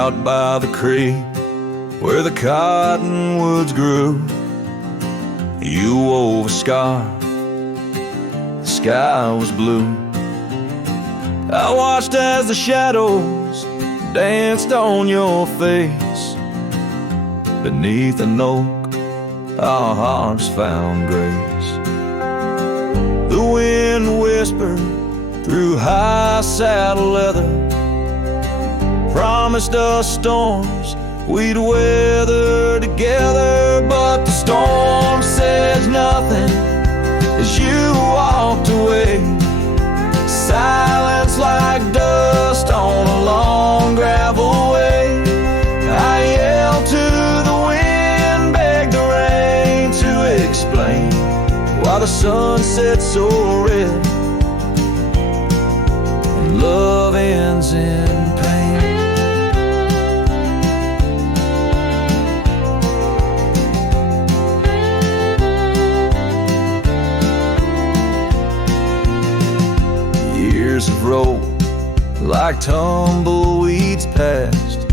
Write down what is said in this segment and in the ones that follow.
out by the creek where the cottonwoods grew. You wove a scarf, the sky was blue. I watched as the shadows danced on your face. Beneath an oak, our hearts found grace. The wind whispered through high saddle leather, promised us storms we'd weather together. But the storm says nothing as you walked away. Silence like dust on a long gravel way. I yelled to the wind, begged the rain to explain why the sun set so red and love ends in pain. Years have rolled like tumbleweeds past.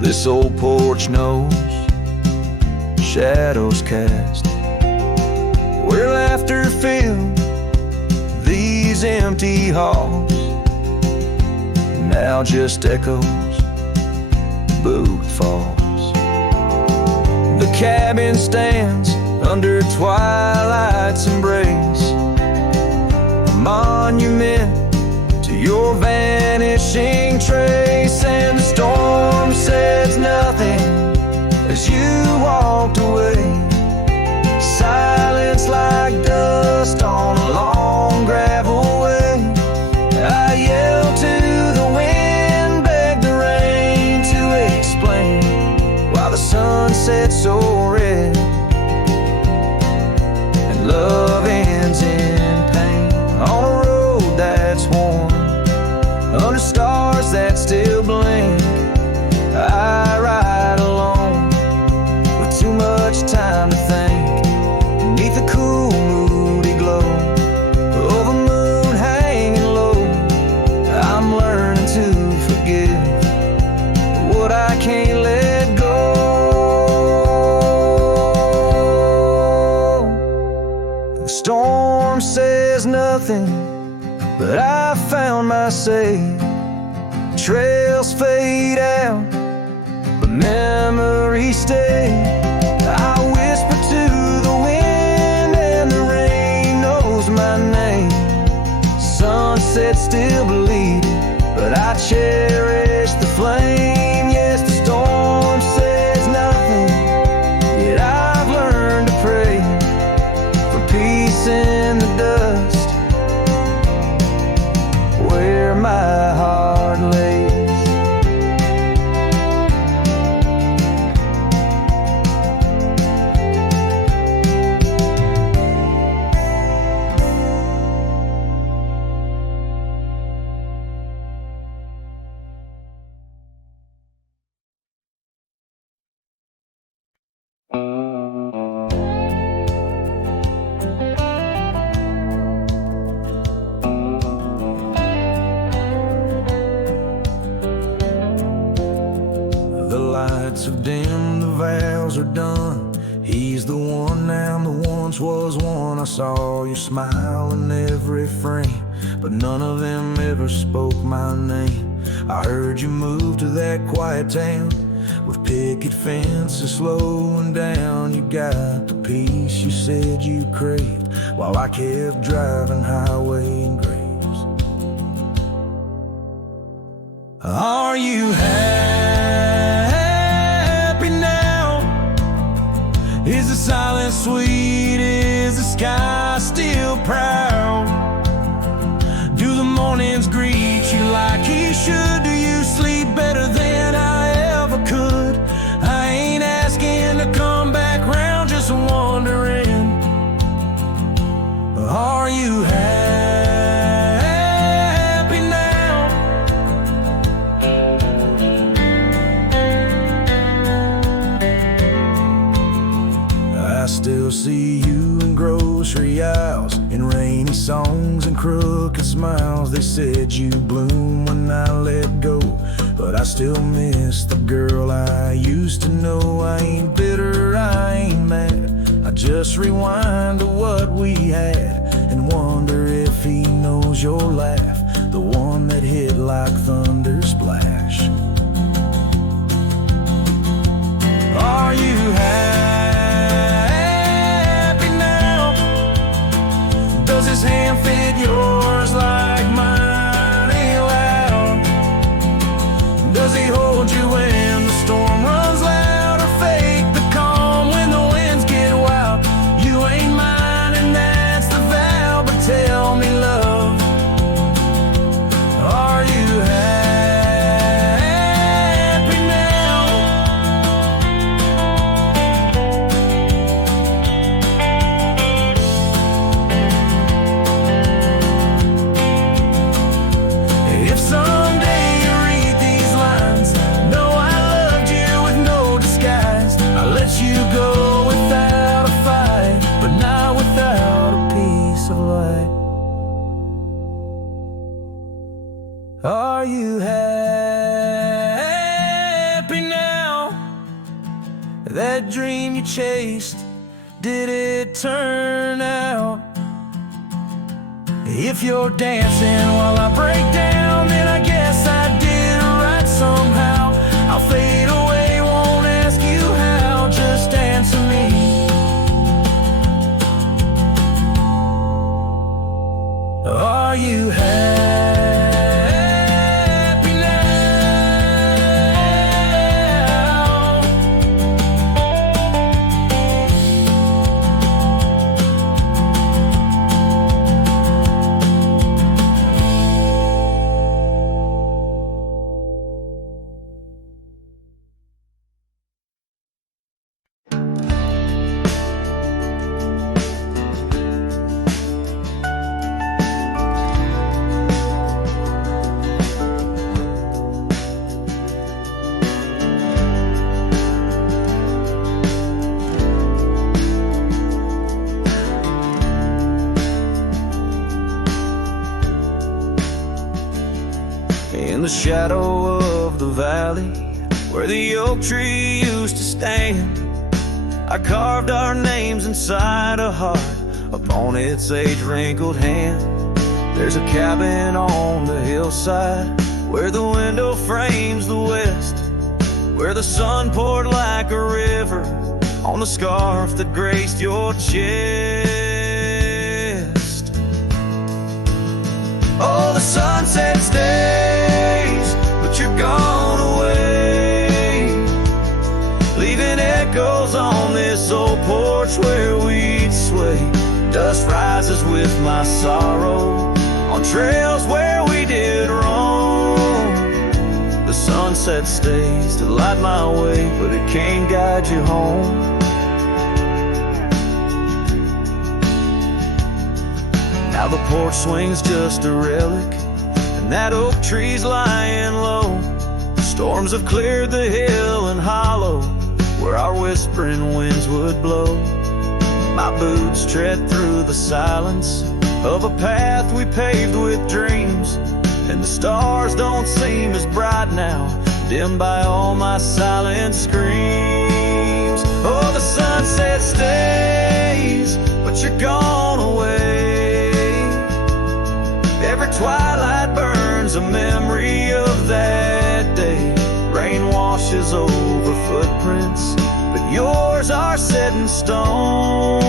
This old porch knows shadows cast, where laughter filled these empty halls. Now just echoes, boot falls. The cabin stands under twilight's embrace, a monument to your vanishing trace. And the storm says nothing as you walked away. Silence like dust on a long gravel way. I yelled to the wind, begged the rain to explain why the sun set so red and love ends in pain. On a road that's worn, under stars that still blink, I ride alone with too much time to think. Beneath the cool, moody glow of a moon hanging low, I'm learning to forgive what I can't let go. The storm says nothing, but I found my say. Trails fade out, but memories stay. I whisper to the wind and the rain knows my name. Sunset still bleeding, but I cherish the flame. Yes, the storm says nothing, yet I've learned to pray for peace in the dust where my heart lays. The lights have dimmed, the vows are done. He's the one now, the once was one. I saw you smile in every frame, but none of them ever spoke my name. I heard you move to that quiet town with picket fences slowing down. You got the peace you said you craved, while I kept driving highway and graves. Are you happy now? Is the silence sweet? Is the sky still proud? Do the mornings greet you like he should? Do you sleep better than I ever could? I ain't asking to come back round, just wondering, are you happy now? I still see you in grocery aisles, in rainy songs and crooked smiles. They said you bloom when I let go. but I still miss the girl I used to know. I ain't bitter, I ain't mad. I just rewind to what we had and wonder if he knows your laugh, the one that hit like thunder splash. Are you happy now? Does his hand fit yours like mine ain't loud? Does he hold you when the storm runs loud, or fake the calm when the winds get wild? You ain't mine and that's the vow, but tell me, love, are you happy now? If someday you read these lines, know I loved you with no disguise. I let you go without a fight, but not without a piece of light. Are you happy now? That dream you chased, did it turn out? If you're dancing while I break down, then I guess I did right somehow. I'll fade away, won't ask you how, just answer me. Are you happy now? In the shadow of the valley where the oak tree used to stand, I carved our names inside a heart upon its age-wrinkled hand. There's a cabin on the hillside where the window frames the west, where the sun poured like a river on the scarf that graced your chest. Oh, the sunset stays, but you're gone away, leaving echoes on this old porch where we'd sway. Dust rises with my sorrow on trails where we did wrong. The sunset stays to light my way, but it can't guide you home. Now the porch swing's just a relic, and that oak tree's lying low. Storms have cleared the hill and hollow where our whispering winds would blow. My boots tread through the silence of a path we paved with dreams, and the stars don't seem as bright now, dimmed by all my silent screams. Oh, the sunset stays, but you're gone away. Every twilight burns a memory of that day. Rain washes over footprints, but yours are set in stone.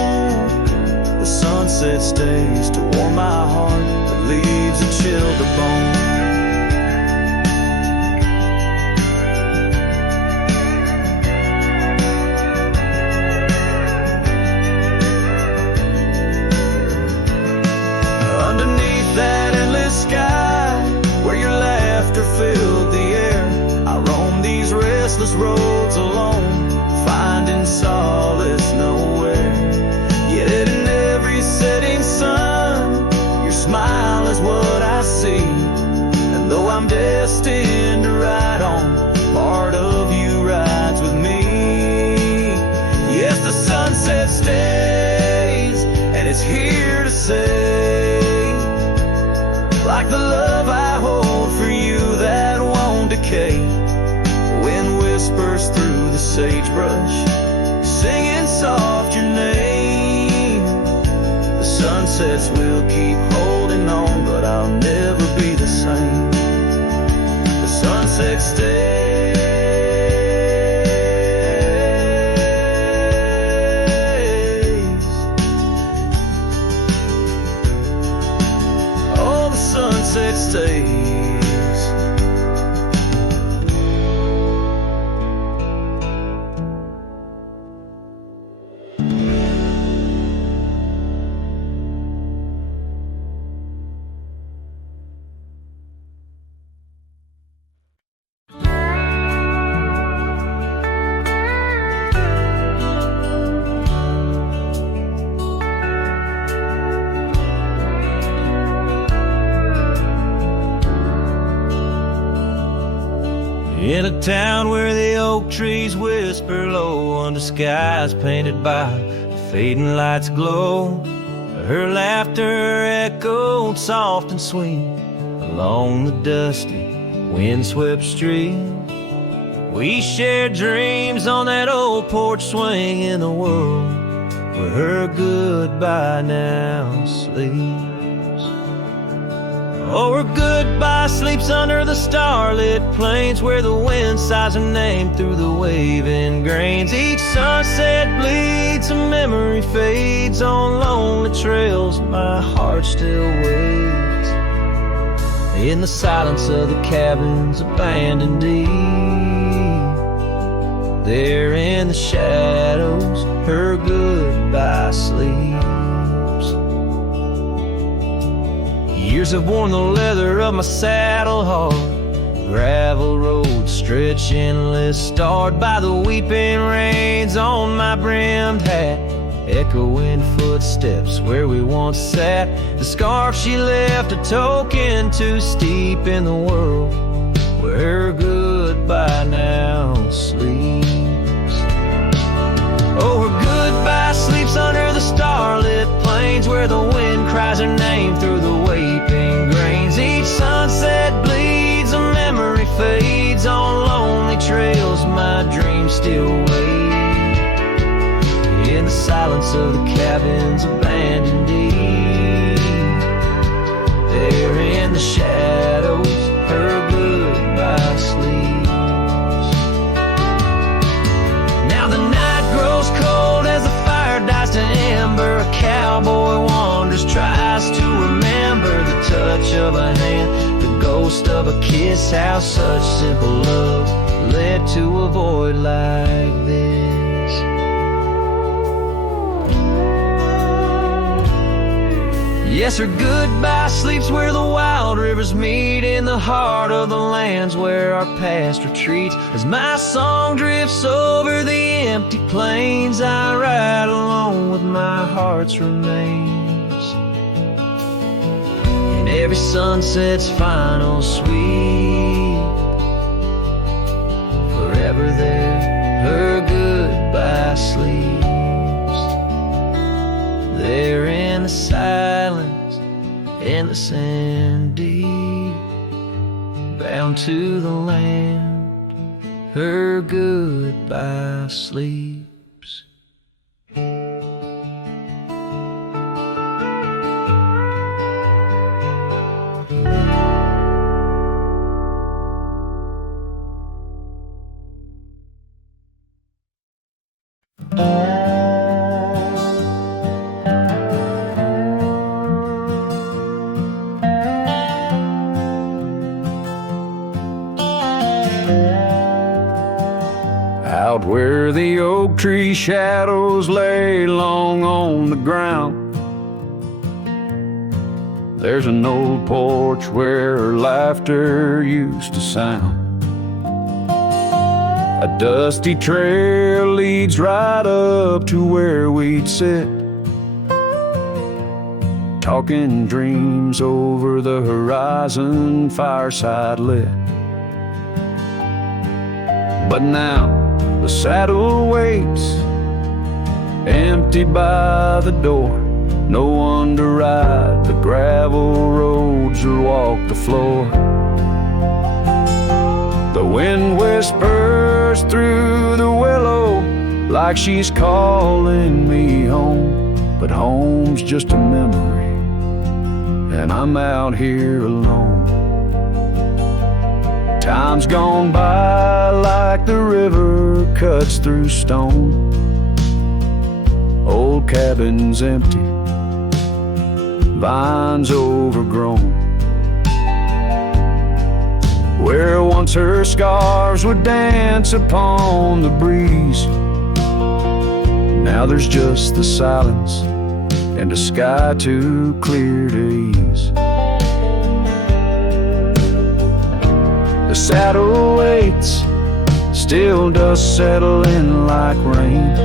The sunset stays to warm my heart, but leaves a chill to bone. Underneath that endless sky, where your laughter filled the air, I roam these restless roads alone, finding solace nowhere. Yet in every setting sun, your smile is what I see. And though I'm destined to ride on, part of you rides with me. Yes, the sunset stays, and it's here to stay. Like the love I hold for you that won't decay. sagebrush, singing soft your name. The sunsets will keep holding on, but I'll never be the same. The sunset stays. Oh, the sunset stays. In a town where the oak trees whisper low under skies painted by fading lights glow, her laughter echoed soft and sweet along the dusty windswept street. We shared dreams on that old porch swing in a world where her goodbye now sleeps. Oh, her goodbye sleeps under the starlit plains where the wind sighs her name through the waving grains. Each sunset bleeds, a memory fades on lonely trails. My heart still waits in the silence of the cabins abandoned deep. There in the shadows, her goodbye sleeps. Years have worn the leather of my saddle hard, gravel roads stretch endless, starred by the weeping rains on my brimmed hat, echoing footsteps where we once sat. The scarf she left a token too steep in the world where her goodbye now sleeps. Oh, her goodbye sleeps under the starlit plains where the wind cries her name through the waving grains. Each sunset bleeds, a memory fades on lonely trails. My dreams still wait in the silence of the cabins abandoned deep. There in the shadows, her goodbye sleeps. Now the night grows cold as the fire dies to ember. A cowboy wanders, tries to remember the touch of a hand, the ghost of a kiss, how such simple love led to a void like this. Yes, her goodbye sleeps where the wild rivers meet, in the heart of the lands where our past retreats. As my song drifts over the empty plains, I ride alone with my heart's remains. And every sunset's final sweep, forever there, her goodbye sleeps. There in the silence, endless and deep, bound to the land, her goodbye sleeps. Out where the oak tree shadows lay long on the ground, there's an old porch where her laughter used to sound. A dusty trail leads right up to where we'd sit, talking dreams over the horizon, fireside lit. But now the saddle waits, empty by the door. No one to ride the gravel roads or walk the floor. The wind whispers through the willow like she's calling me home, but home's just a memory, and I'm out here alone. Time's gone by like the river cuts through stone. Old cabin's empty, vines overgrown. Where once her scarves would dance upon the breeze, now there's just the silence and a sky too clear to ease. The saddle waits, still dust settling like rain.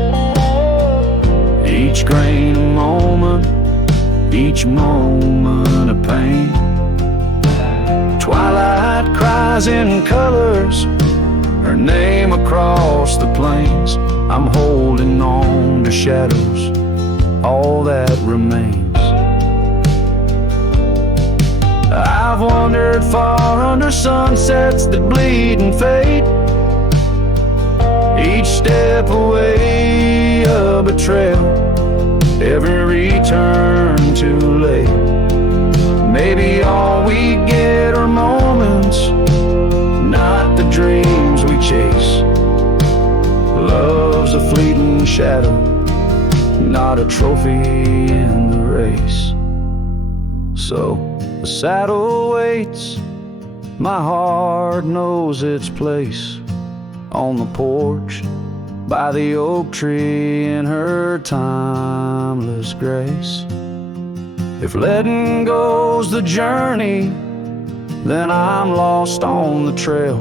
Each grain a moment, each moment a pain. Twilight cries in colors, her name across the plains. I'm holding on to shadows, all that remains. I've wandered far under sunsets that bleed and fade. Each step away a betrayal, every return too late. Maybe all we get are moments, not the dreams we chase. Love's a fleeting shadow, not a trophy in the race. So the saddle waits, my heart knows its place. On the porch, by the oak tree in her timeless grace. If letting go's the journey, then I'm lost on the trail.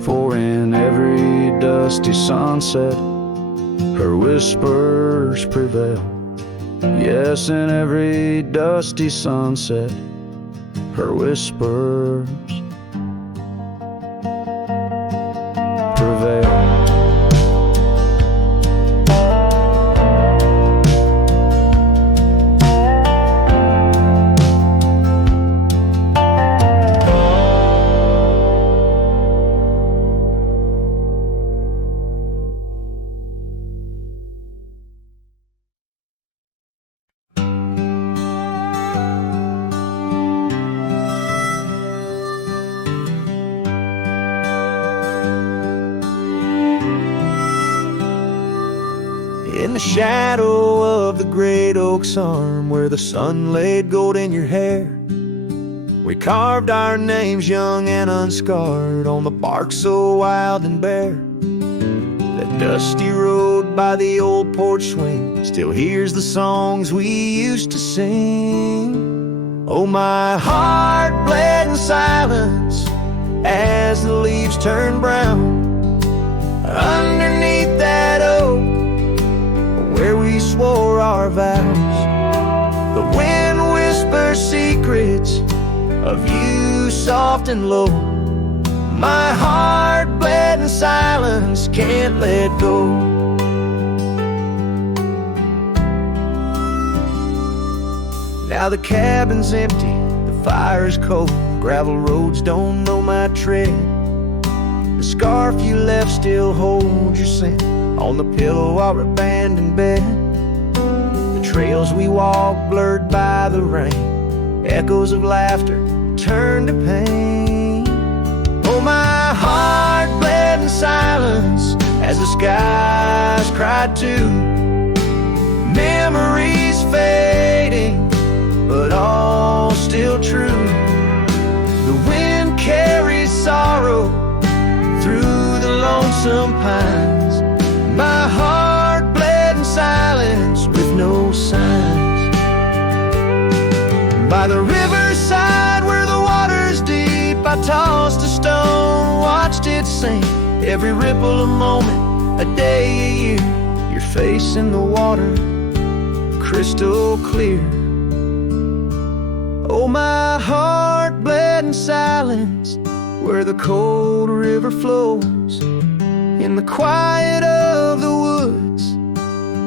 For in every dusty sunset, her whispers prevail. Yes, in every dusty sunset, her whispers prevail. In the shadow of the great oak's arm, where the sun laid gold in your hair, we carved our names young and unscarred on the bark so wild and bare. That dusty road by the old porch swing still hears the songs we used to sing. Oh, my heart bled in silence as the leaves turned brown underneath that oak where we swore our vows. The wind whispers secrets of you soft and low. My heart bled in silence, can't let go. Now the cabin's empty, the fire's cold, gravel roads don't know my tread. The scarf you left still holds your scent on the pillow of our abandoned bed. The trails we walked blurred by the rain, echoes of laughter turned to pain. Oh, my heart bled in silence as the skies cried too. Memories fading, but all still true. The wind carries sorrow through the lonesome pines. My heart bled in silence with no signs. By the riverside where the water's deep, I tossed a stone, watched it sink. Every ripple a moment, a day, a year. Your face in the water, crystal clear. Oh, my heart bled in silence where the cold river flows, in the quiet of the woods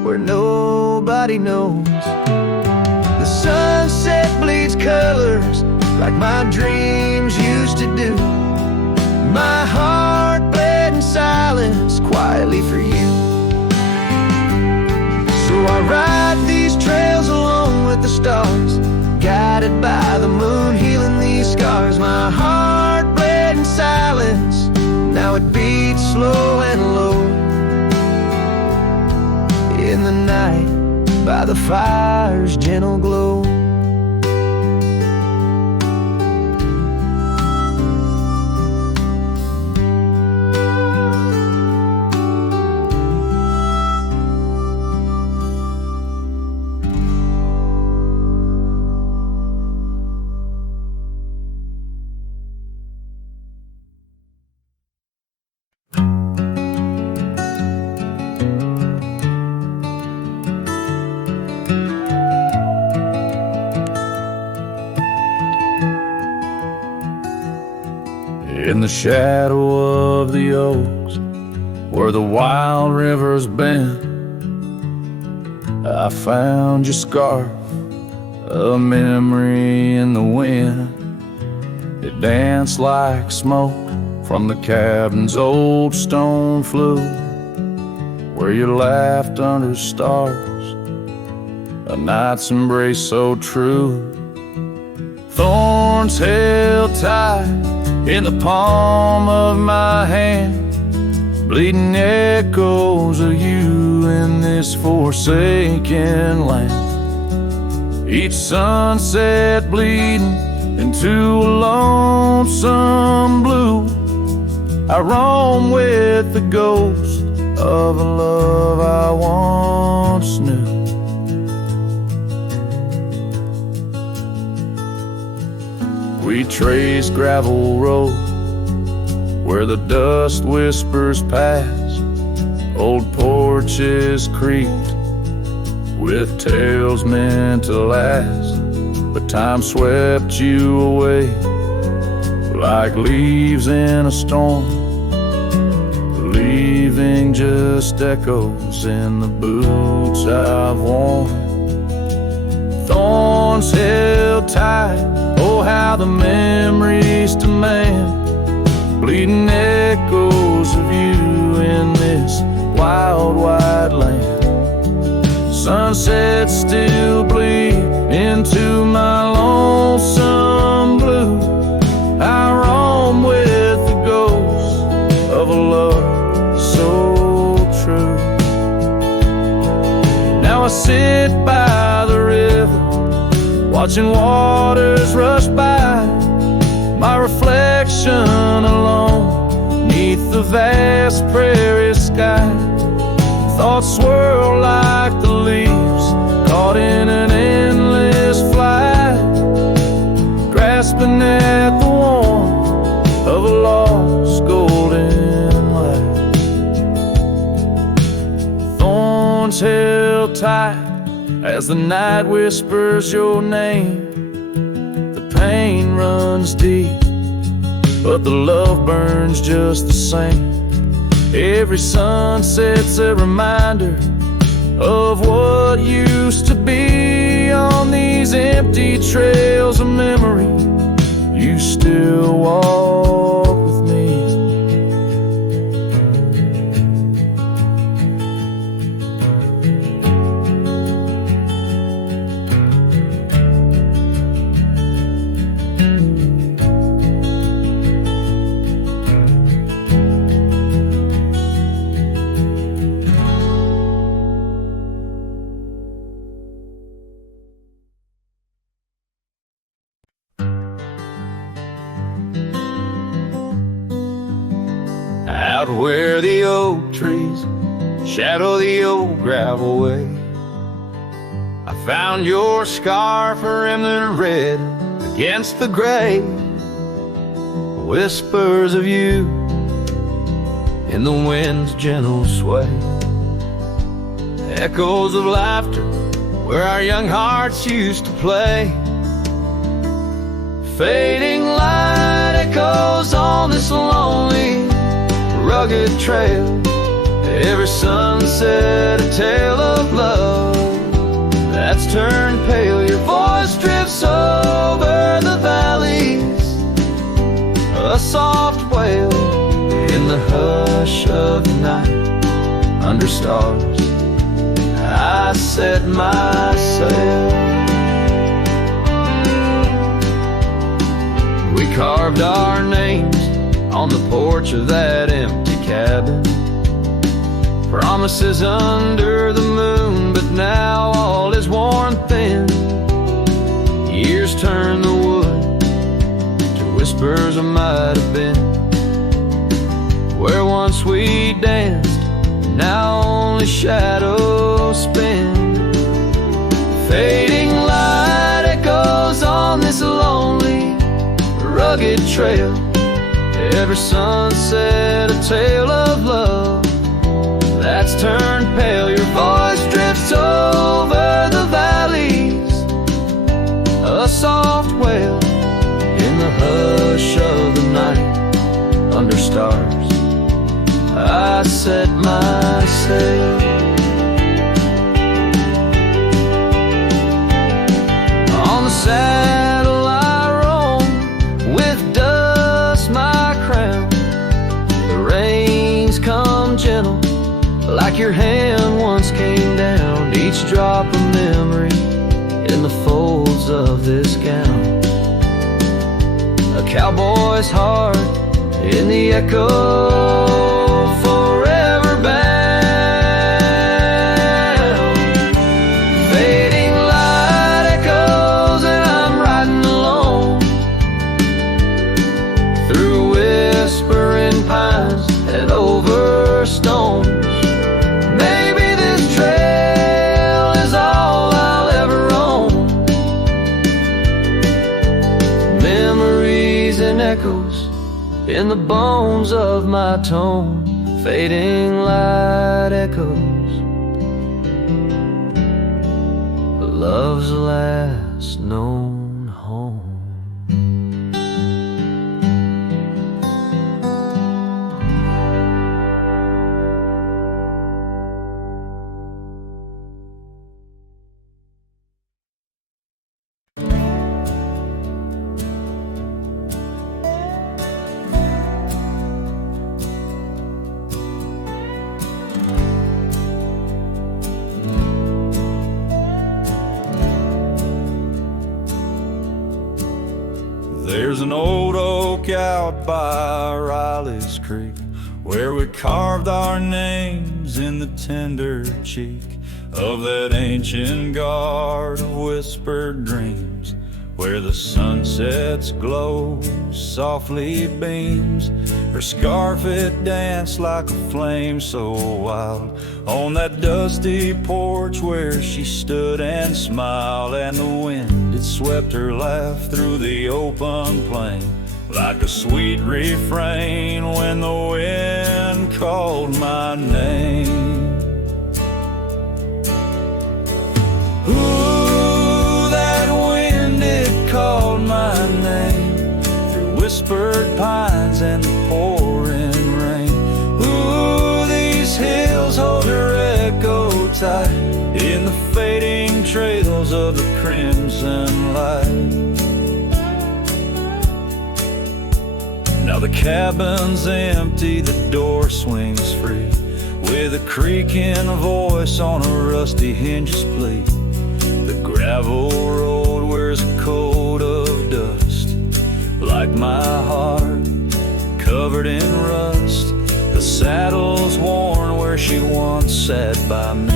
where nobody knows. The sunset bleeds colors like my dreams used to do. My heart bled in silence quietly for you. ride these trails alone with the stars, guided by the moon, healing these scars. My heart bled in silence, now it beats slow and low. In the night, by the fire's gentle glow. In the shadow of the oaks, where the wild rivers bend, I found your scarf, a memory in the wind. It danced like smoke from the cabin's old stone flue, where you laughed under stars, a night's embrace so true. Thorns held tight in the palm of my hand, bleeding echoes of you in this forsaken land. Each sunset bleeding into a lonesome blue, I roam with the ghost of a love I once knew. We traced gravel road where the dust whispers past, old porches creaked with tales meant to last. But time swept you away like leaves in a storm, leaving just echoes in the boots I've worn. Thorns held tight, oh how the memories demand, bleeding echoes of you in this wild wide land. Sunsets still bleed into my lonesome blue, I roam with the ghost of a love so true. Now I sit by the river, watching waters rush by, my reflection alone neath the vast prairie sky. Thoughts swirl like the leaves caught in an endless flight, grasping at the warmth of a lost golden light. Thorns held tight as the night whispers your name. The pain runs deep, but the love burns just the same. Every sunset's a reminder of what used to be. On these empty trails of memory, you still walk with me. Out where the oak trees shadow the old gravel way, I found your scarf rimmed in red against the gray. Whispers of you in the wind's gentle sway, echoes of laughter where our young hearts used to play. Fading light echoes on this lonely rugged trail, every sunset a tale of love that's turned pale. Your voice drifts over the valleys, a soft wail in the hush of the night. Under stars I I set my sail. We carved our names on the porch of that empty cabin. Promises under the moon, but now all is worn thin. Years turn the wood to whispers of might have been. Where once we danced, now only shadows spin. Fading light echoes on this lonely, rugged trail. Every sunset a tale of love that's turned pale. Your voice drifts over the valleys, a soft wail in the hush of the night. Under stars I set my sail. On the saddle I roam, with dust my crown. The reins come gentle, like your hand once came down. Each drop a memory in the folds of this gown. A cowboy's heart in the echo, forever bound. Fading light echoes and I'm riding alone through whispering pines and over stones. Maybe this trail is all I'll ever own. Memories and echoes in the bones of my tone. Fading light echoes, love's last known home. There's an old oak out by Riley's Creek, where we carved our names in the tender cheek of that ancient guard of whispered dreams, where the sunset's glow softly beams. Her scarf it danced like a flame so wild on that dusty porch where she stood and smiled, and the wind it swept her laugh through the open plain like a sweet refrain when the wind called my name. Ooh, that wind it called my name through whispered pines and the pouring rain. Ooh, these hills hold her echo tight in the fading trails of the crimson light. Now the cabin's empty, the door swings free, with a creaking voice on a rusty hinge's plea. The gravel road wears a coat of dust, like my heart, covered in rust. The saddle's worn where she once sat by me.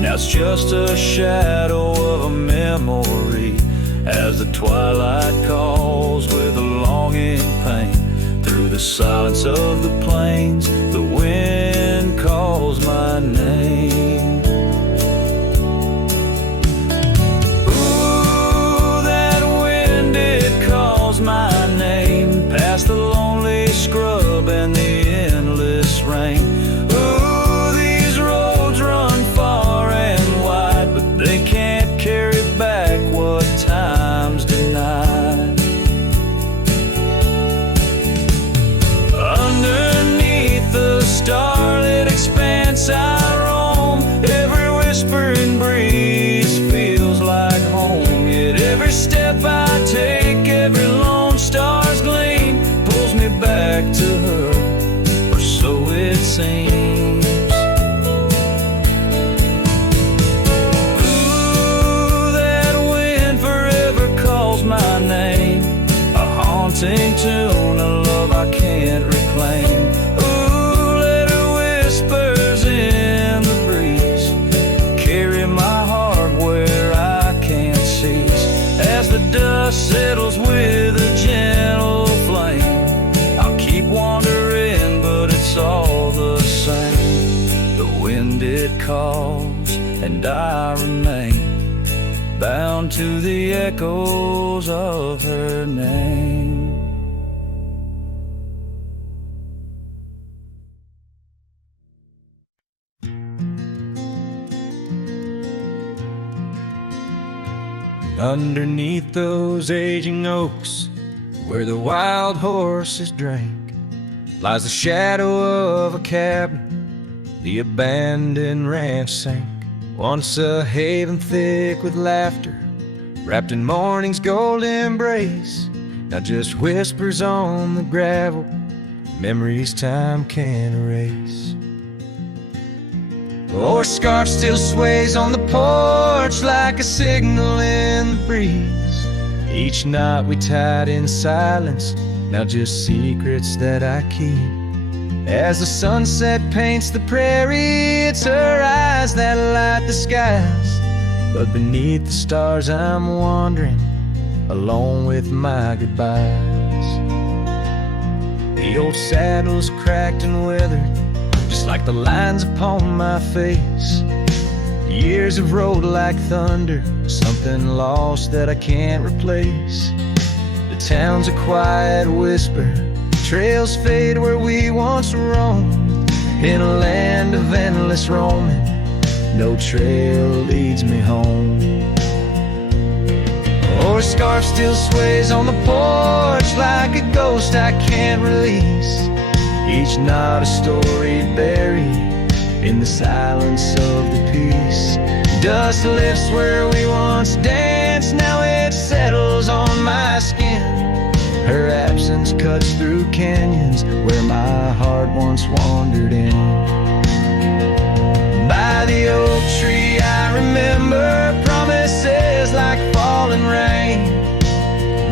Now it's just a shadow of a memory, as the twilight calls with a longing pain. Through the silence of the plains, the wind calls my name. My name past the lonely scrub and the endless rain. Ooh, these roads run far and wide, but they can't carry back what time's denied. Underneath the starlit expanse I roam, every whispering breeze feels like home. Yet every step I take, every star's gleam pulls me back to her, or so it seems. sing tune a love I can't reclaim. Ooh, let her whispers in the breeze carry my heart where I can't cease. As the dust settles with a gentle flame, I'll keep wandering, but it's all the same. The wind it calls and I remain bound to the echoes of her name. Underneath those aging oaks, where the wild horses drank, lies the shadow of a cabin the abandoned ranch sank. Once a haven thick with laughter, wrapped in morning's gold embrace, now just whispers on the gravel, memories time can't erase. Or scarf still sways on the porch like a signal in the breeze. Each knot we tied in silence, now just secrets that I keep. As the sunset paints the prairie, it's her eyes that light the skies. But beneath the stars I'm wandering, alone with my goodbyes. The old saddle's cracked and weathered, just like the lines upon my face. Years have rolled like thunder, something lost that I can't replace. The town's a quiet whisper, trails fade where we once roamed. In a land of endless roaming, no trail leads me home. Or a scarf still sways on the porch like a ghost I can't release. Each knot a story buried in the silence of the peace. Dust lifts where we once danced, now it settles on my skin. Her absence cuts through canyons where my heart once wandered in. By the oak tree I remember promises like falling rain.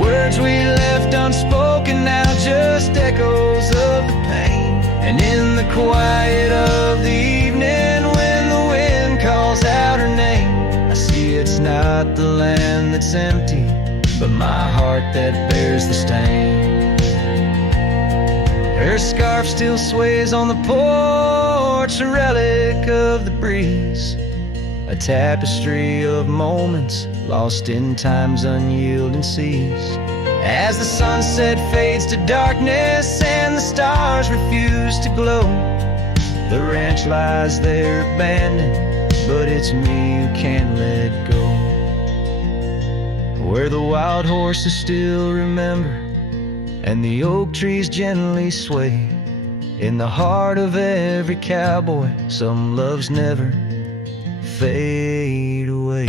Words we left unspoken, now just echoes of the pain. And in the quiet of the evening, when the wind calls out her name, I see it's not the land that's empty, but my heart that bears the stain. Her scarf still sways on the porch, a relic of the breeze, a tapestry of moments lost in time's unyielding seas. As the sunset fades to darkness and the stars refuse to glow, the ranch lies there abandoned, but it's me who can't let go. Where the wild horses still remember and the oak trees gently sway, in the heart of every cowboy some loves never fade away.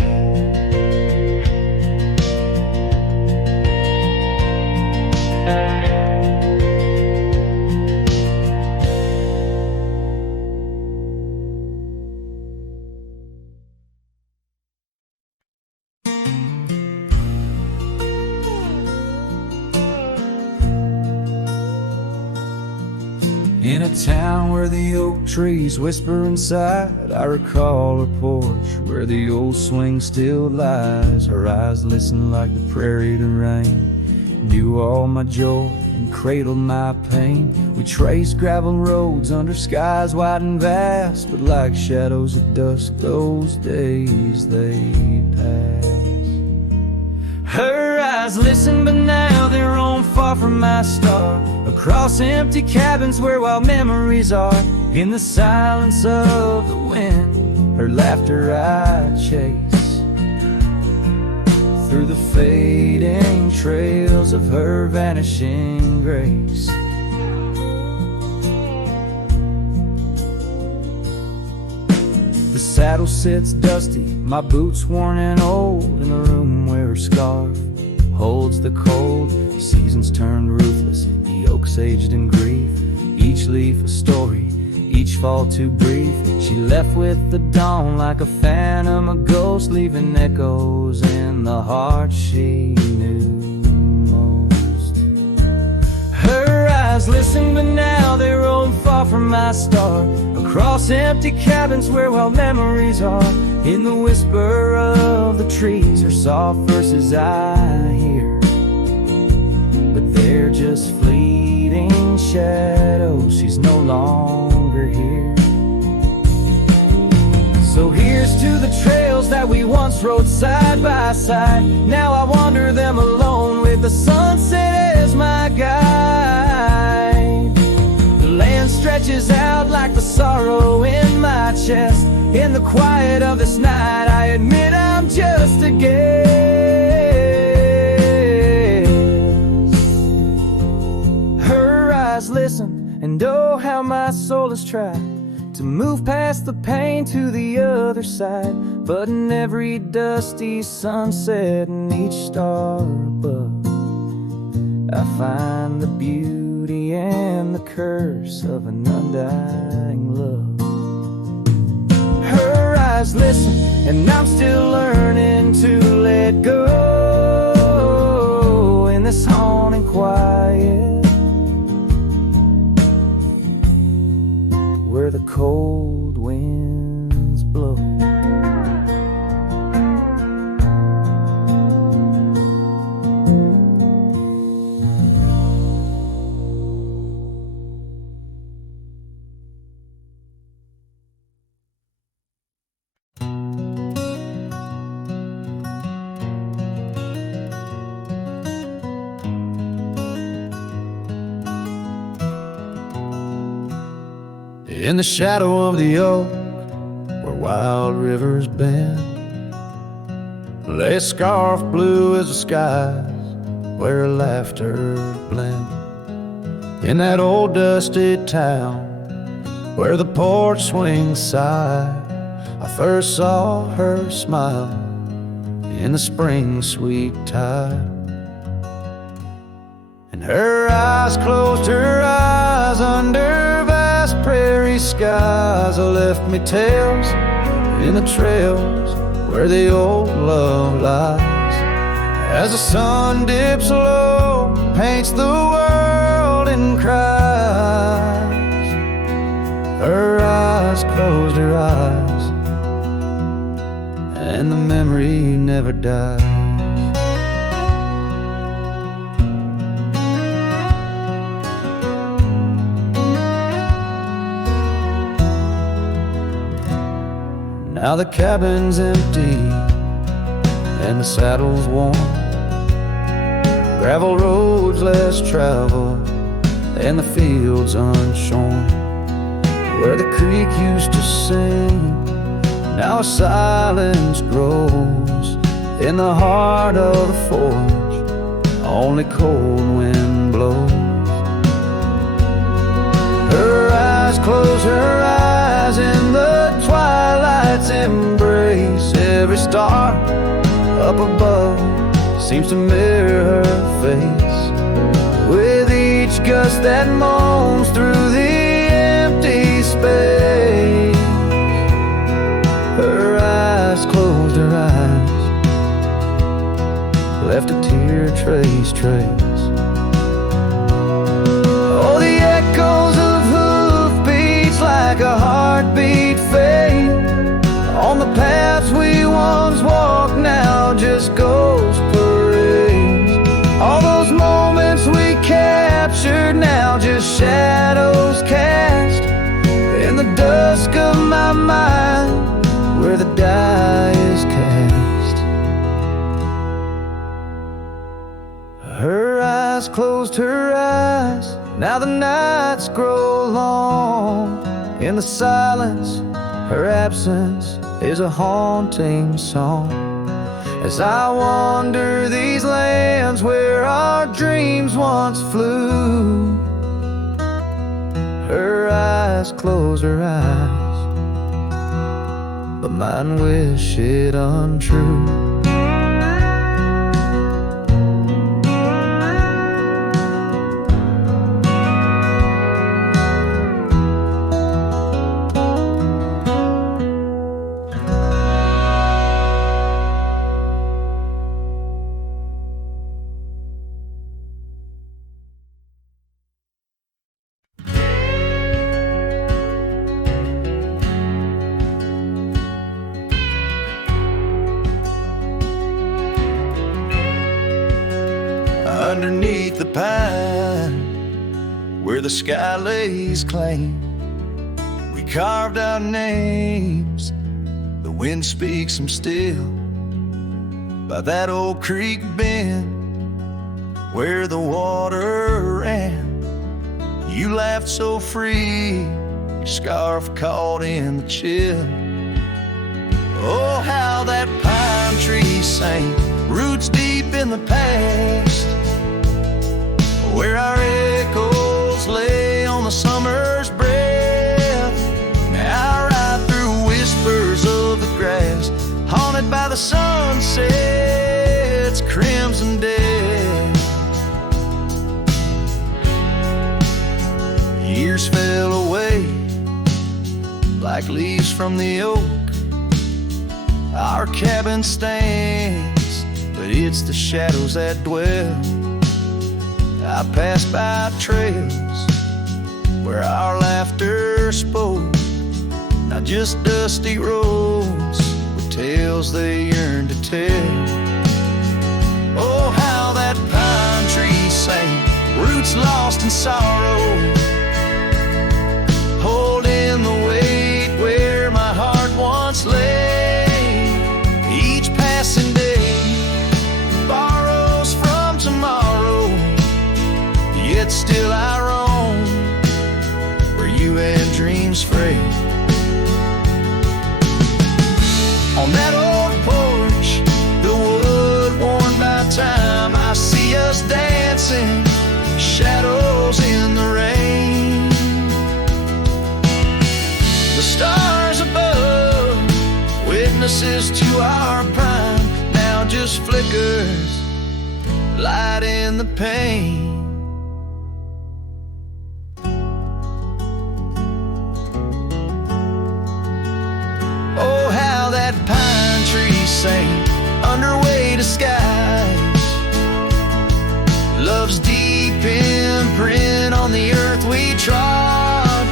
In a town where the oak trees whisper inside, I recall her porch where the old swing still lies. Her eyes listen like the prairie to rain, knew all my joy and cradled my pain. We traced gravel roads under skies wide and vast, but like shadows at dusk those days they pass. Her eyes listen, but now they roam far from my star, across empty cabins where wild memories are. In the silence of the wind, her laughter I chase, through the fading trails of her vanishing grace. The saddle sits dusty, my boots worn and old, in the room where her scarf holds the cold. Seasons turned ruthless, the oaks aged in grief, each leaf a story, each fall too brief. She left with the dawn like a phantom, a ghost, leaving echoes in the heart she knew most. eyes listen, but now they roam far from my star, across empty cabins where wild memories are. In the whisper of the trees, her soft verses I hear, but they're just fleeting shadows. She's no longer here. So here's to the trails that we once rode side by side. Now I wander them alone with the sunset as my guide. The land stretches out like the sorrow in my chest. In the quiet of this night, I admit I'm just a guest. Her eyes listen, and oh how my soul has tried to move past the pain to the other side. But in every dusty sunset and each star above, I find the beauty and the curse of an undying love. Her eyes listen, and I'm still learning to let go in this haunting quiet, where the cold winds blow. In the shadow of the oak, where wild rivers bend, lay a scarf blue as the skies, where laughter blend. In that old dusty town, where the porch swings sigh, I first saw her smile in the spring sweet tide. And her eyes closed her eyes under vast prairie skies. I left me tales in the trails where the old love lies. As the sun dips low, paints the world in cries. Her eyes closed her eyes, and the memory never dies. Now the cabin's empty and the saddle's worn, gravel roads less traveled and the fields unshorn. Where the creek used to sing, now a silence grows. In the heart of the forge, only cold wind blows. Her eyes close her eyes in the twilight's embrace. Every star up above seems to mirror her face. With each gust that moans through the empty space, her eyes closed her eyes, left a tear trace. Oh, the echoes of hoofbeats like a heartbeat fade on the paths we once walked, now just ghost parades. All those moments we captured, now just shadows cast in the dusk of my mind, where the die is cast. Her eyes closed her eyes, now the nights grow long. In the silence, her absence is a haunting song. As I wander these lands where our dreams once flew, her eyes close her eyes, but mine wish it untrue. underneath the pine, where the sky lays claim. We carved our names, the wind speaks them still, by that old creek bend where the water ran. You laughed so free, your scarf caught in the chill. Oh, how that pine tree sang, roots deep in the past, where our echoes lay on the summer's breath. Now I ride through whispers of the grass, haunted by the sunset's crimson death. Years fell away like leaves from the oak. Our cabin stands, but it's the shadows that dwell. I pass by trails where our laughter spoke, not just dusty roads with tales they yearn to tell. Oh, how that pine tree sang, roots lost in sorrow, holding the weight where my heart once lay. Each passing day borrows from tomorrow, yet still I roam where you and dreams fray. On that old porch, the wood worn by time, I see us dancing, shadows in the rain. The stars above, witnesses to our prime, now just flickers, light in the pain. Oh, how that pine tree sang under weighted skies, love's deep imprint on the earth we trod.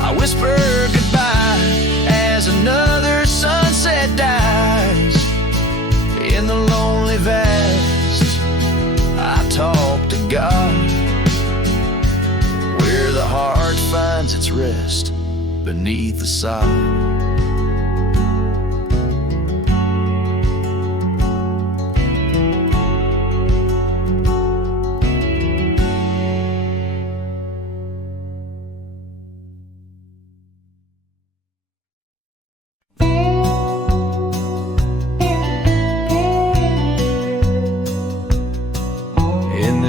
I whisper goodbye as another sunset dies. In the lonely vast, I talk to God, where the heart finds its rest beneath the sod.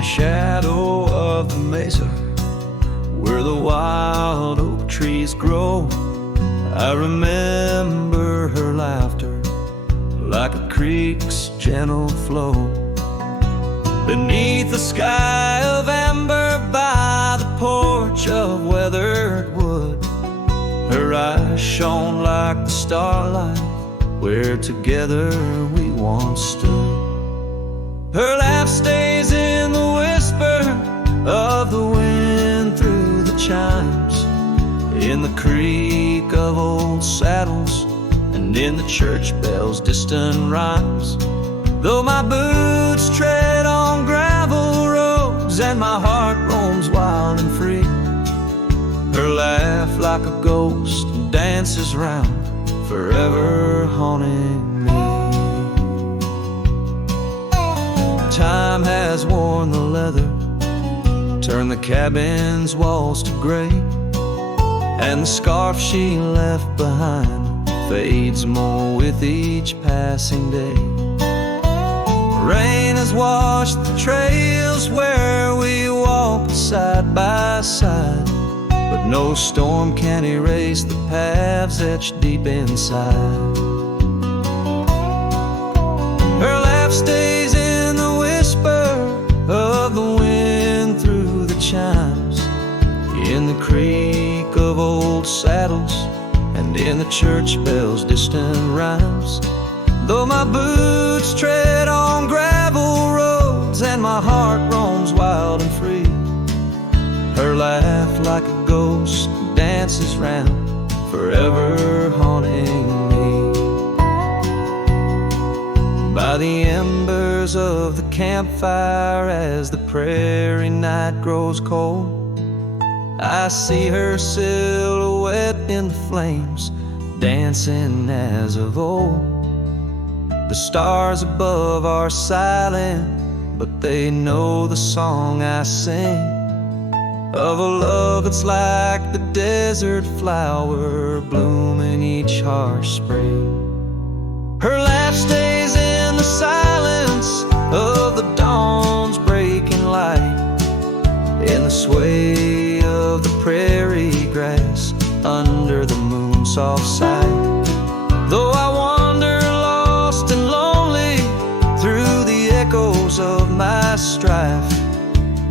Shadow of the mesa, where the wild oak trees grow, I remember her laughter like a creek's gentle flow. Beneath the sky of amber by the porch of weathered wood, her eyes shone like the starlight where together we once stood. Her laugh stays in the whisper of the wind through the chimes, in the creak of old saddles and in the church bells' distant rhymes. Though my boots tread on gravel roads and my heart roams wild and free, her laugh like a ghost dances round, forever haunting me. Time has worn the leather, turned the cabin's walls to gray, and the scarf she left behind fades more with each passing day. Rain has washed the trails where we walk side by side, but no storm can erase the paths etched deep inside. Her laugh stays in the of the wind through the chimes, in the creak of old saddles and in the church bells' distant rhymes. Though my boots tread on gravel roads and my heart roams wild and free, her laugh like a ghost dances round, forever haunting me. By the embers of the campfire, as the prairie night grows cold, I see her silhouette in the flames, dancing as of old. The stars above are silent, but they know the song I sing, of a love that's like the desert flower blooming each harsh spring. Her laugh stays in the silence of the dawn's breaking light, in the sway of the prairie grass under the moon's soft sight. Though I wander lost and lonely through the echoes of my strife,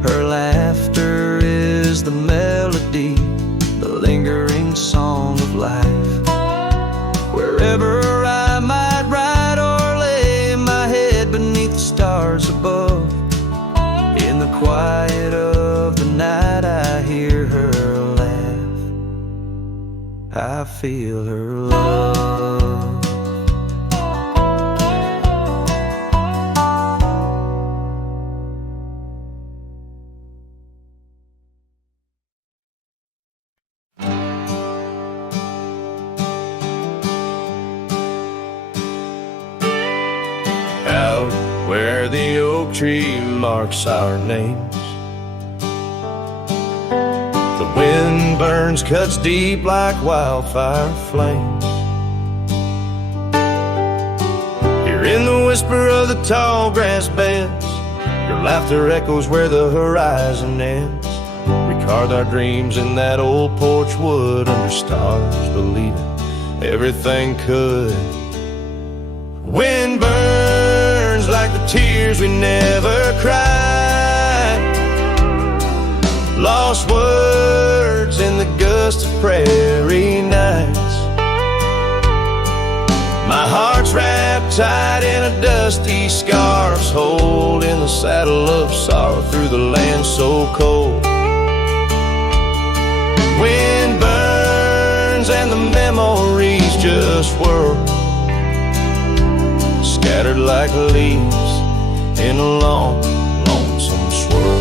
her laughter is the melody, the lingering song of life. Wherever I might ride or lay my head beneath the stars above, in the quiet of the night I hear her laugh, I feel her love. Out where the oak tree marks our names, the wind burns, cuts deep like wildfire flames. Hearing the whisper of the tall grass beds, your laughter echoes where the horizon ends. We carved our dreams in that old porch wood under stars, believing everything could. Wind burns like the tears we never cried, lost words in the gust of prairie nights. My heart's wrapped tight in a dusty scarf's hold, in the saddle of sorrow through the land so cold. Wind burns and the memories just whirl, scattered like leaves in a long, lonesome swirl.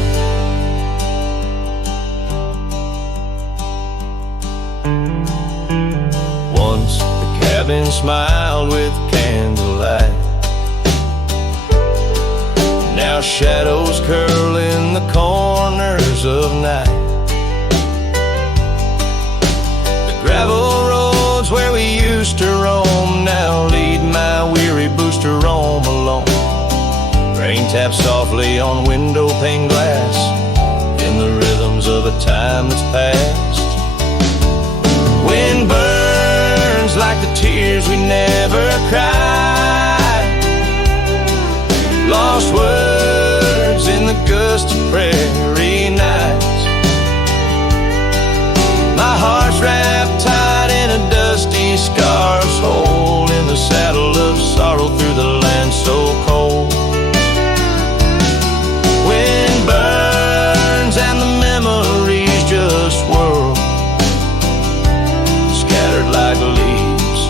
Once the cabin smiled with candlelight, now shadows curl in the corners of night. The gravel roads where we used to roam now lead my weary booster home alone. Rain taps softly on window pane glass, in the rhythms of a time that's past. Wind burns like the tears we never cried, lost words in the gust of prairie nights. My heart's wrapped tight in a dusty scarf's hold, in the saddle of sorrow through the land so cold. Wind burns and the memories just whirl, scattered like leaves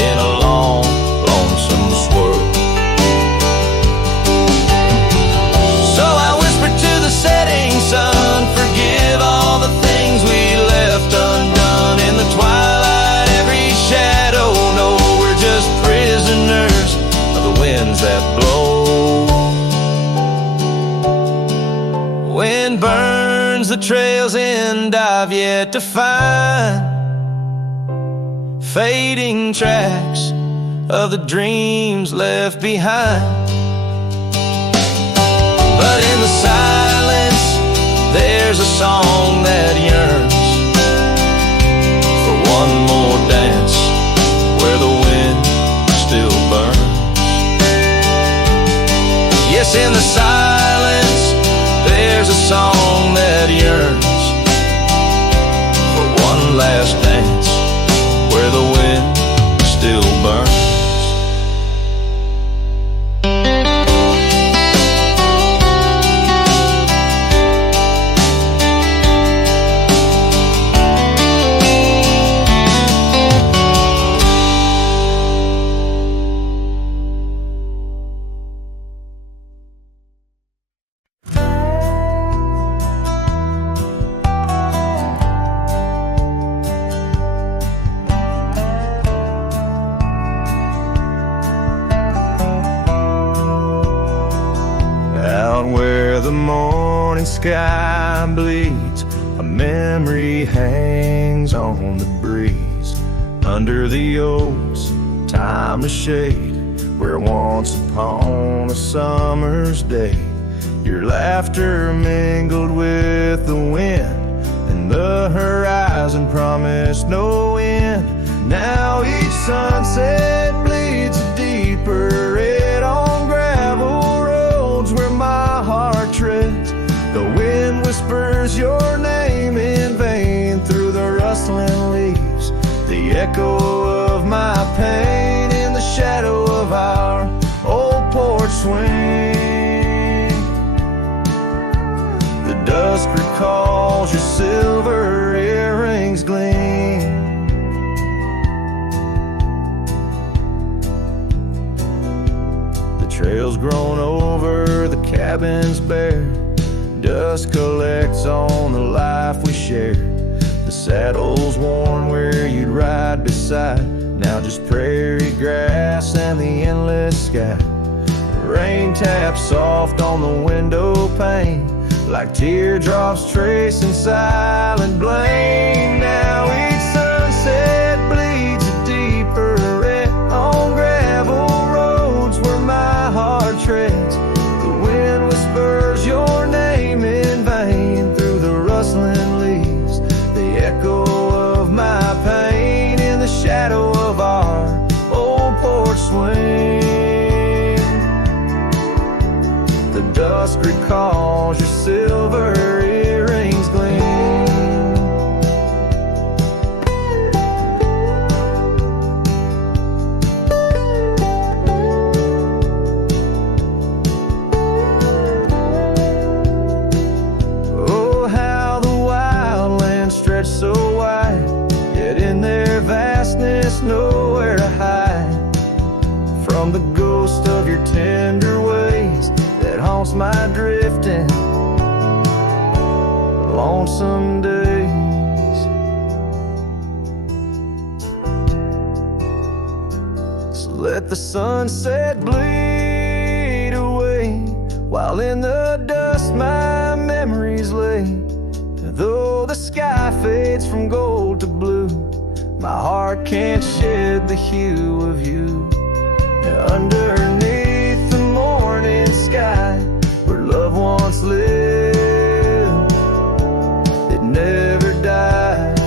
in a long, lonesome swirl. So I whisper to the setting sun, forgive all the things we left undone in the twilight. Every shadow, no, we're just prisoners of the winds that blow. Wind burns the trails and I've yet to find fading tracks of the dreams left behind. But in the silence there's a song that yearns for one more dance where the wind still burns. Yes, in the silence there's a song that yearns for one last dance where the wind still burns. the morning sky bleeds, a memory hangs on the breeze. Under the oaks, timeless shade, where once upon a summer's day, your laughter mingled with the wind, and the horizon promised no end. Now each sunset bleeds a deeper red on gravel roads where my heart treads. The wind whispers your name in vain through the rustling leaves, the echo of my pain in the shadow of our old porch swing. The dusk recalls your silver earrings gleam. The trail's grown over, the cabin's bare, dust collects on the life we share. The saddle's worn where you'd ride beside, now just prairie grass and the endless sky. Rain taps soft on the window pane, like teardrops tracing silent blame. Now each sunset bleeds a deeper red on gravel roads where my heart treads. The wind whispers your name in vain through the rustling leaves, the echo of my pain in the shadow of our old porch swing. The dusk recalls your silver earrings gleam. Oh, how the wildlands stretch so wide, yet in their vastness nowhere to hide from the ghost of your tender ways that haunts my drifting lonesome days. So let the sunset bleed away, while in the dust my memories lay. Though the sky fades from gold to blue, my heart can't shed the hue of you. Underneath the morning sky, where love once lived, it never dies.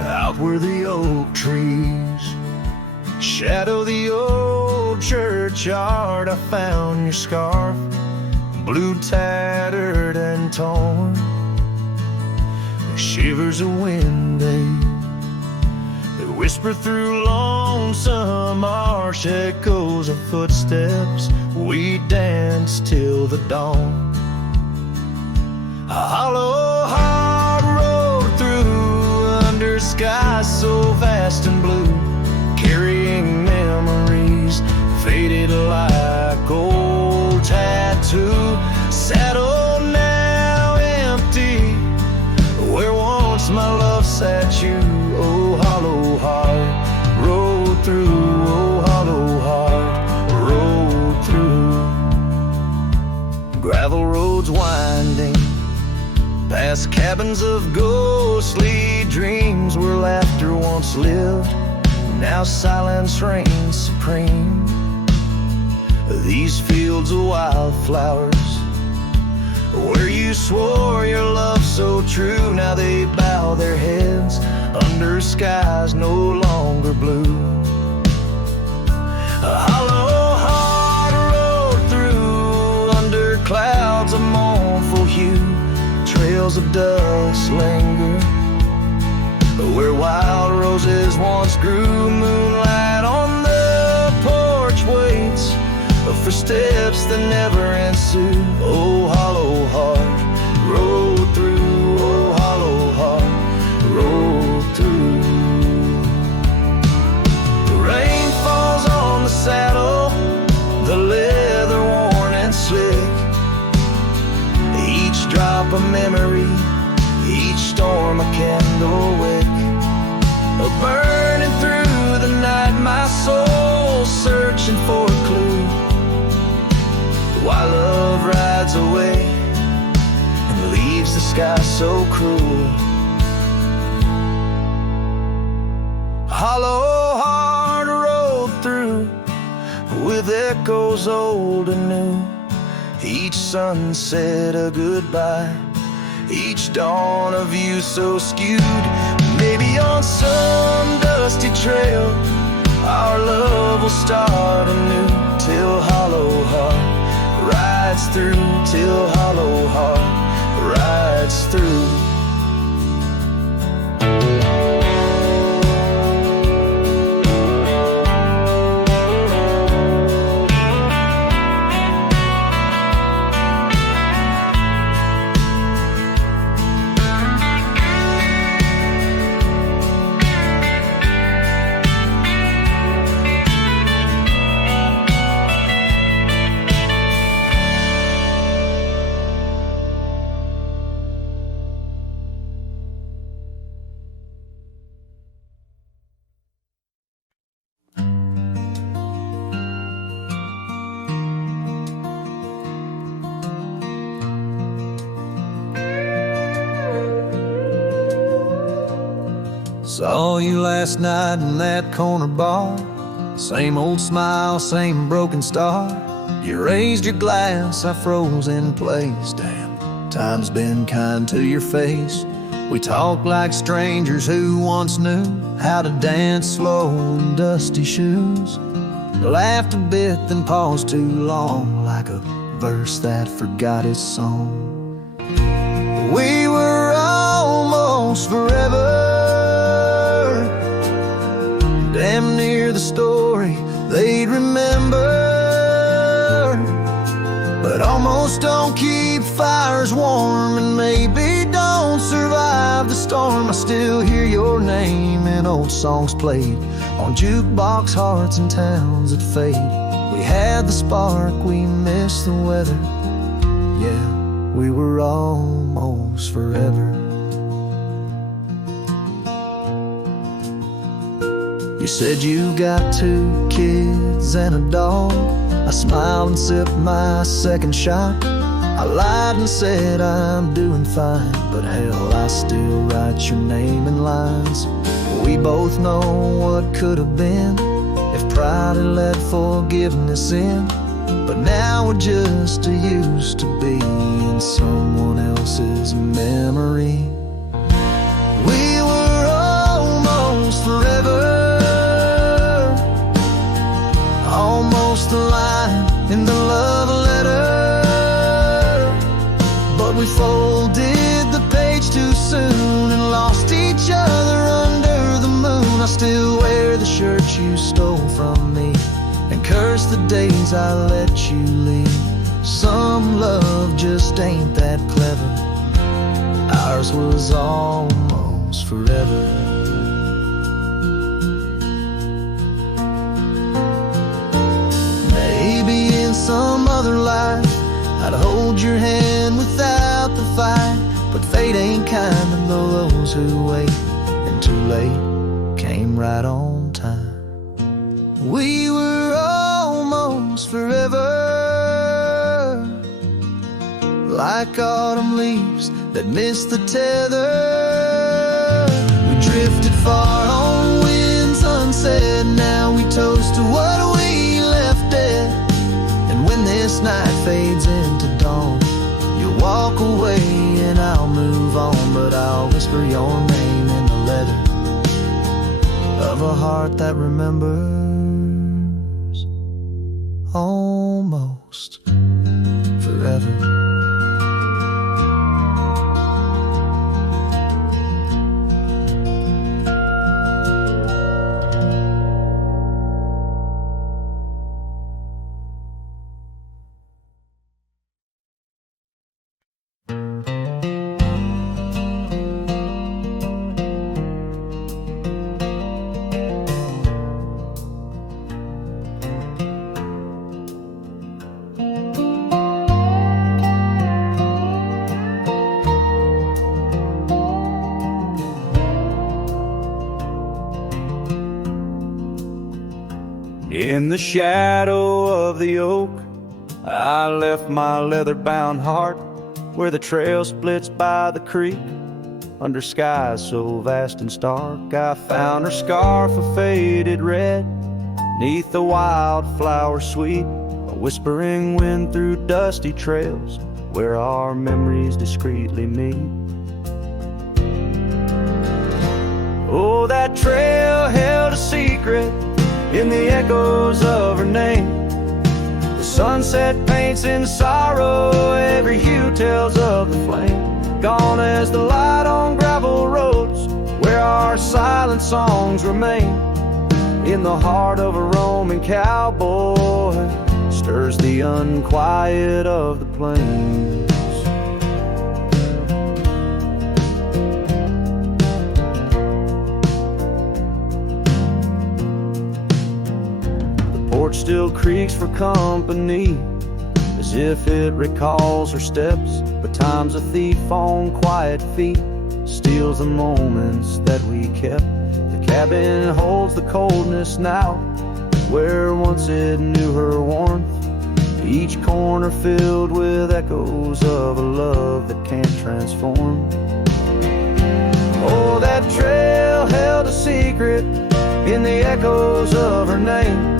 Out where the oak trees shadow the old churchyard, I found your scarf, blue, tattered and torn. Shivers of wind, they whisper through lonesome marsh, echoes of footsteps. We dance till the dawn. A hollow heart road through under skies so vast and blue, carrying memories faded like old tattoo. Saddle now empty, where once my love sat you. Oh, hollow heart rode through, oh, hollow heart rode through. Gravel roads winding past cabins of ghostly dreams, where laughter once lived, now silence reigns supreme. These fields of wildflowers, where you swore your love so true, now they bow their heads under skies no longer blue. A hollow heart rode through under clouds of mournful hue. Trails of dust linger where wild roses once grew. Moonlight on the porch waits for steps that never ensue. Oh, hollow heart rode through, oh, hollow heart drop a memory, each storm a candle wick, a burning through the night, my soul searching for a clue, while love rides away and leaves the sky so cruel. Hollow heart rode through with echoes old and new, each sunset a goodbye, each dawn a view so skewed. Maybe on some dusty trail our love will start anew, till hollow heart rides through, till hollow heart rides through. Saw you last night in that corner bar, same old smile, same broken star. You raised your glass, I froze in place. Damn, time's been kind to your face. We talk like strangers who once knew how to dance slow in dusty shoes. Laughed a bit, then paused too long, like a verse that forgot its song. We were almost forever, damn near the story they'd remember. But almost don't keep fires warm, and maybe don't survive the storm. I still hear your name in old songs played on jukebox hearts and towns that fade. We had the spark, we missed the weather. Yeah, we were almost forever. You said you got 2 kids and a dog. I smiled and sipped my second shot. I lied and said I'm doing fine, but hell, I still write your name in lines. We both know what could have been if pride had let forgiveness in. But now we're just used to be in someone else's memory. We were almost forever, almost a line in the love letter, but we folded the page too soon and lost each other under the moon. I still wear the shirt you stole from me and curse the days I let you leave. Some love just ain't that clever. Ours was almost forever. Some other life I'd hold your hand without the fight, but fate ain't kind to those who wait, and too late came right on time. We were almost forever, like autumn leaves that missed the tether. We drifted far on winds unsaid, now we toast to what we left dead. When this night fades into dawn, you'll walk away and I'll move on, but I'll whisper your name in the letter of a heart that remembers almost forever. In the shadow of the oak, I left my leather-bound heart where the trail splits by the creek. Under skies so vast and stark, I found her scarf of faded red. 'Neath the wildflower sweet, a whispering wind through dusty trails where our memories discreetly meet. Oh, that trail held a secret in the echoes of her name. The sunset paints in sorrow, every hue tells of the flame. Gone as the light on gravel roads where our silent songs remain. In the heart of a roaming cowboy stirs the unquiet of the plains. Still creaks for company, as if it recalls her steps. But time's a thief on quiet feet, steals the moments that we kept. The cabin holds the coldness now, where once it knew her warmth. Each corner filled with echoes of a love that can't transform. Oh, that trail held a secret in the echoes of her name.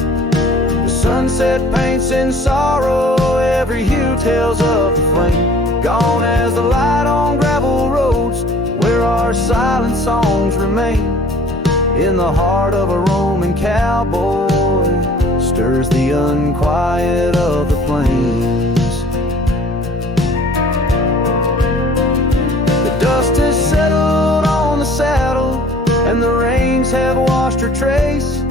Sunset paints in sorrow, every hue tells of the flame. Gone as the light on gravel roads where our silent songs remain. In the heart of a roaming cowboy stirs the unquiet of the plains. The dust has settled on the saddle and the rains have washed her trace,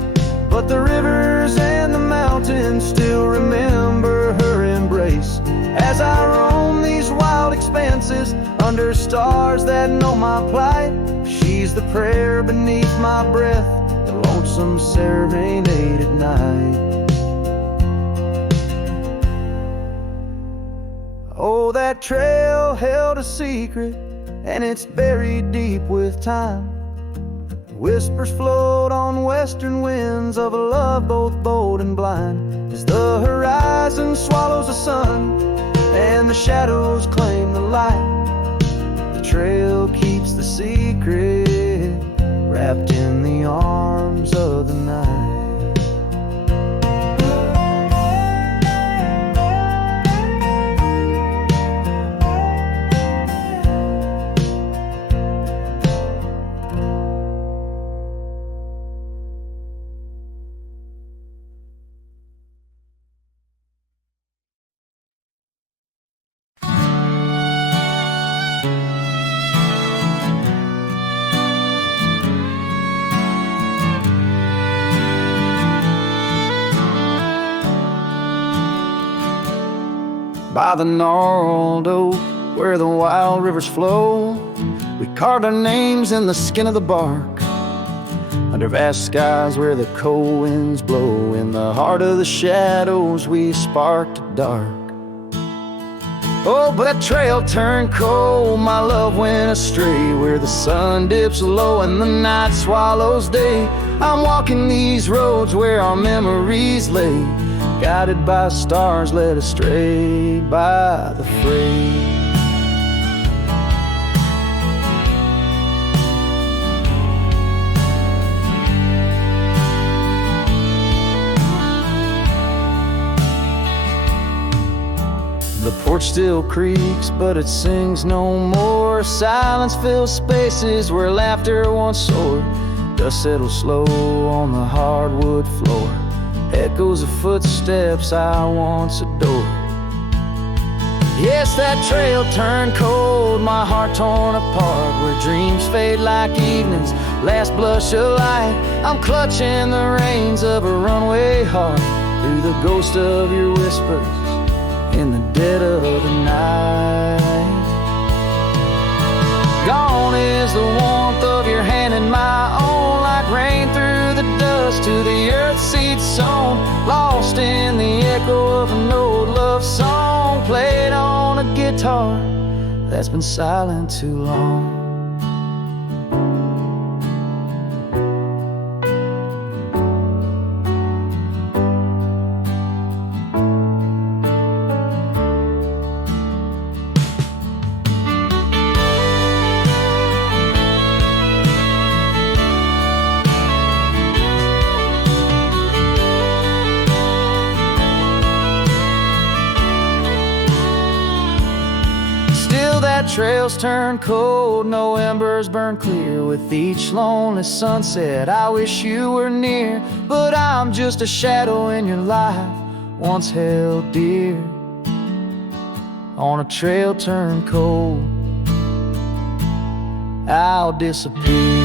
but the rivers and the mountains still remember her embrace. As I roam these wild expanses under stars that know my plight, she's the prayer beneath my breath, the lonesome serenade at night. Oh, that trail held a secret, and it's buried deep with time. Whispers float on western winds of a love both bold and blind. As the horizon swallows the sun and the shadows claim the light, the trail keeps the secret wrapped in the arms of the night. By the gnarled oak where the wild rivers flow, we carved our names in the skin of the bark. Under vast skies where the cold winds blow, in the heart of the shadows we sparked a dark. Oh, but that trail turned cold, my love went astray, where the sun dips low and the night swallows day. I'm walking these roads where our memories lay, guided by stars led astray by the fray. The porch still creaks, but it sings no more. Silence fills spaces where laughter once soared. Dust settles slow on the hardwood floor, echoes of footsteps I once adored. Yes, that trail turned cold, my heart torn apart, where dreams fade like evening's last blush of light. I'm clutching the reins of a runaway heart, through the ghost of your whispers in the dead of the night. Gone is the warmth of your hand in my own, like rain through the dust to the earth seed sown, lost in the echo of an old love song, played on a guitar that's been silent too long. trails turn cold, no embers burn clear. With each lonely sunset, I wish you were near. But I'm just a shadow in your life, once held dear. On a trail turn cold, I'll disappear.